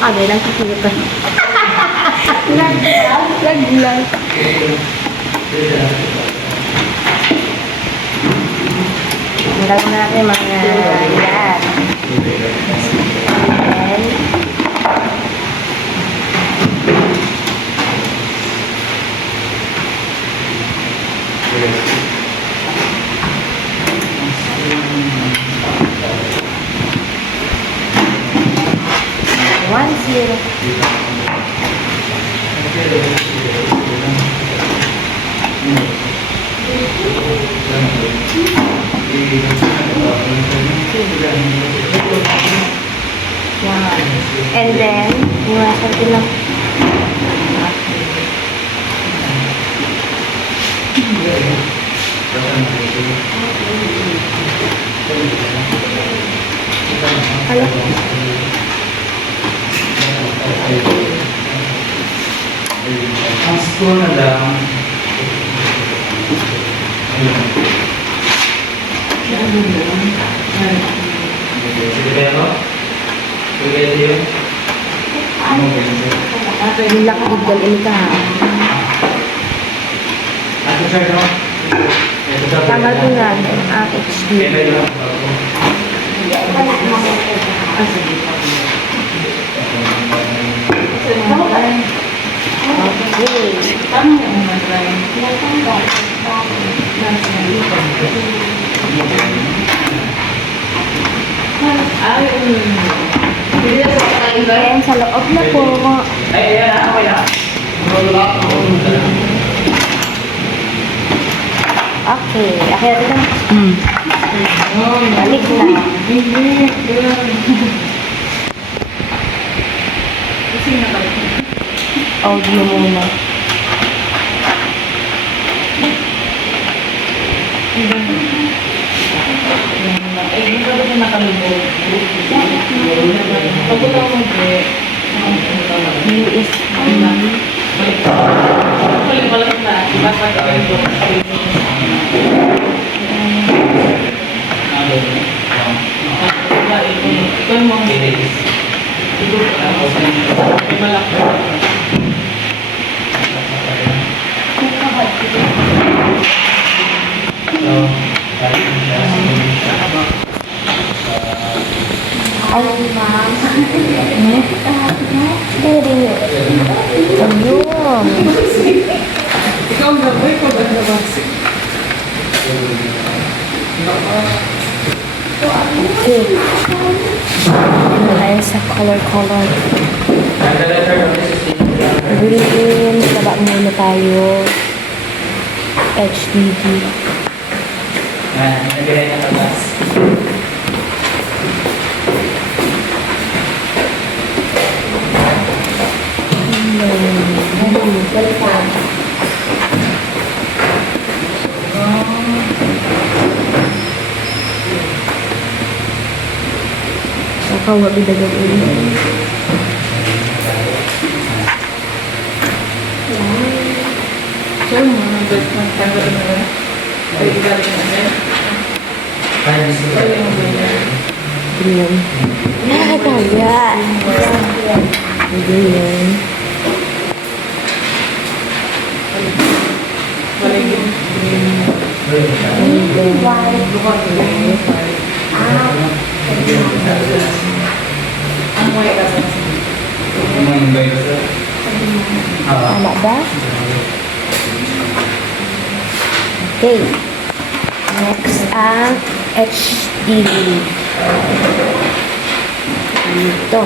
agad ang kikita. Laglag. Ang gagawin natin mga yan. And one zero. Wow. And then, iwasan ko lang. Hello? Ang school na lang. Pero, pwede yun. Yung lakad dyan, ini ka. Ano siya no? Tanggal ko nga ang HD. Okay. Ayan, sa loob na po. Ay, ayan, okay na. Okay, akhirnya kita balik na. Audio muna. Halo, Ma'am. Dari Ayun. Ikaw na ba? Ikaw ba na ba? Okay. Ayan sa color. Green. Baba muna tayo. HDD. Nagay na labas. Balikan. Saka wag bidagag ini. So, mga best ng tanggal na rin. Ay, galing na rin. Kaya gusto ko. Ay, yung ganyan. Green. Nakakaya. Green. Baligin. Ang white kasi. Yung bayo sa? Tama ba? Okay. Next ang HDD. Dito.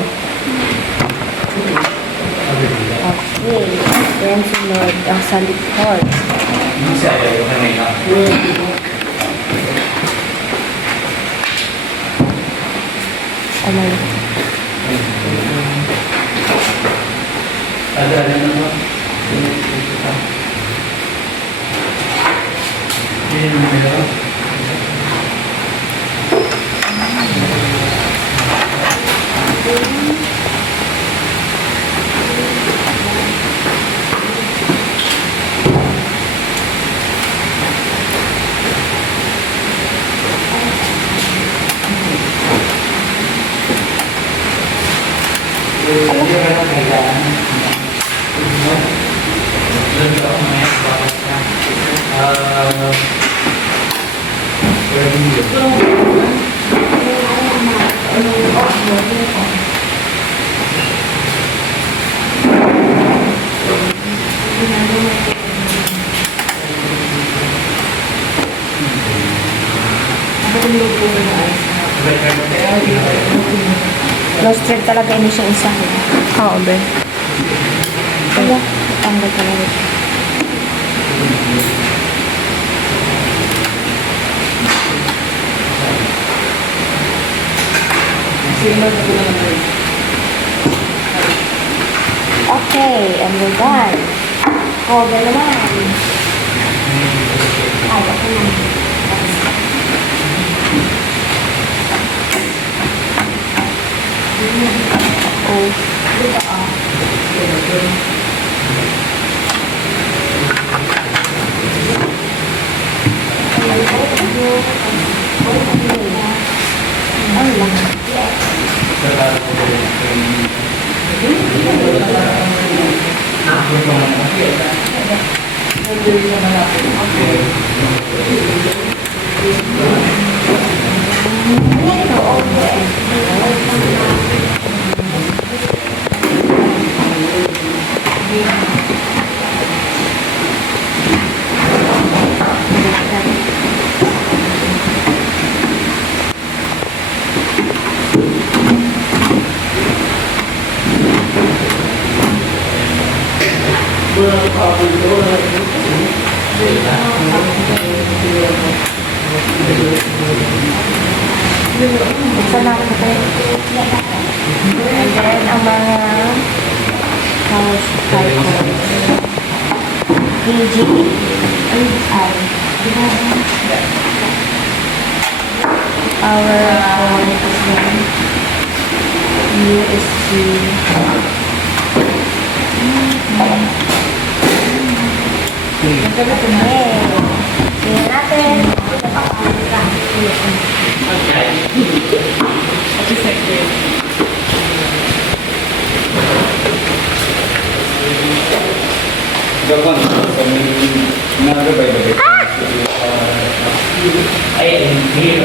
Okay. Then sunod ang sa likod. Hindi siya yung kanina. Ano? Ada naman. Ini numero. Alam Roasted talaga ini siya isa. Oo, be. Wala. Tanggal talaga. Okay, and we're done. Cover naman. Ay, ako na. Oh, dito ah. Ano lang? Buksan natin ito. And then, ang mga house icons. VGA. Power cord. USB. Okay. Tingnan natin. Gawan, kami nagabay-bagay. Ay, hindi.